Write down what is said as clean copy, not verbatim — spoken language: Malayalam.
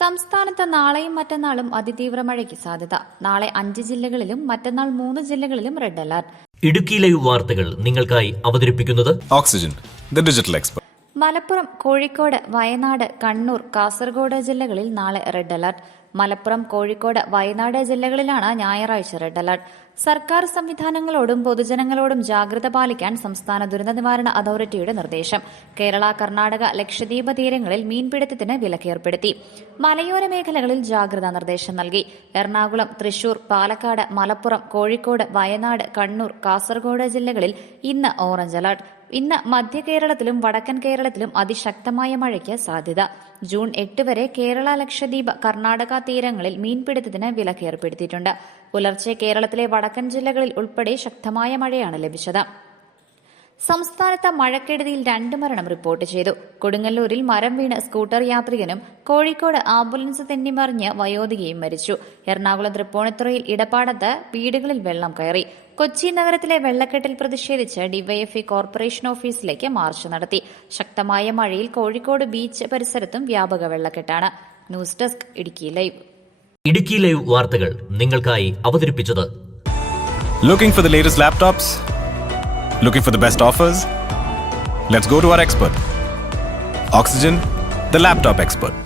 സംസ്ഥാനത്ത് നാളെയും മറ്റന്നാളും അതിതീവ്ര മഴയ്ക്ക് സാധ്യത. നാളെ 5 ജില്ലകളിലും മറ്റന്നാൾ 3 ജില്ലകളിലും റെഡ് അലർട്ട്. ഇടുക്കി ലൈവ് വാർത്തകൾ നിങ്ങൾക്കായി അവതരിപ്പിക്കുന്നത് oxygen, the digital expert. Malappuram, Kozhikode, Wayanad, Kannur, Kasaragod ജില്ലകളിൽ നാളെ റെഡ് അലർട്ട്. മലപ്പുറം, കോഴിക്കോട്, വയനാട് ജില്ലകളിലാണ് ഞായറാഴ്ച റെഡ് അലർട്ട്. സർക്കാർ സംവിധാനങ്ങളോടും പൊതുജനങ്ങളോടും ജാഗ്രത പാലിക്കാൻ സംസ്ഥാന ദുരന്ത നിവാരണ അതോറിറ്റിയുടെ നിർദ്ദേശം. കേരള, കർണാടക, ലക്ഷദ്വീപ് തീരങ്ങളിൽ മീൻപിടുത്തത്തിന് വിലക്കേർപ്പെടുത്തി. മലയോര മേഖലകളിൽ ജാഗ്രതാ നിർദ്ദേശം നൽകി. എറണാകുളം, തൃശൂർ, പാലക്കാട്, മലപ്പുറം, കോഴിക്കോട്, വയനാട്, കണ്ണൂർ, കാസർഗോഡ് ജില്ലകളിൽ ഇന്ന് ഓറഞ്ച് അലർട്ട്. ഇന്ന് മധ്യ കേരളത്തിലും വടക്കൻ കേരളത്തിലും അതിശക്തമായ മഴയ്ക്ക് സാധ്യത. ജൂൺ 8 വരെ കേരള, ലക്ഷദ്വീപ്, കർണാടക തീരങ്ങളിൽ മീൻപിടുത്തത്തിന് വിലക്കേർപ്പെടുത്തിയിട്ടുണ്ട്. പുലർച്ചെ കേരളത്തിലെ വടക്കൻ ജില്ലകളിൽ ഉൾപ്പെടെ ശക്തമായ മഴയാണ് ലഭിച്ചത്. സംസ്ഥാനത്ത് മഴക്കെടുതിയിൽ 2 മരണം റിപ്പോർട്ട് ചെയ്തു. കൊടുങ്ങല്ലൂരിൽ മരം വീണ് സ്കൂട്ടർ യാത്രികനും കോഴിക്കോട് ആംബുലൻസ് തെന്നിമറിഞ്ഞ് വയോധികയും മരിച്ചു. എറണാകുളം തൃപ്പൂണിത്തുറയിൽ ഇടപ്പാടത്ത് വീടുകളിൽ വെള്ളം കയറി. കൊച്ചി നഗരത്തിലെ വെള്ളക്കെട്ടിൽ പ്രതിഷേധിച്ച് ഡിവൈഎഫ്ഐ കോർപ്പറേഷൻ ഓഫീസിലേക്ക് മാർച്ച് നടത്തി. ശക്തമായ മഴയിൽ കോഴിക്കോട് ബീച്ച് പരിസരത്തും വ്യാപക വെള്ളക്കെട്ടാണ്. News desk Idukki live. Idukki live വാർത്തകൾ നിങ്ങൾക്കായി അവതരിപ്പിച്ചത് Looking for the latest laptops? Looking for the best offers? Let's go to our expert. Oxygen, the laptop expert.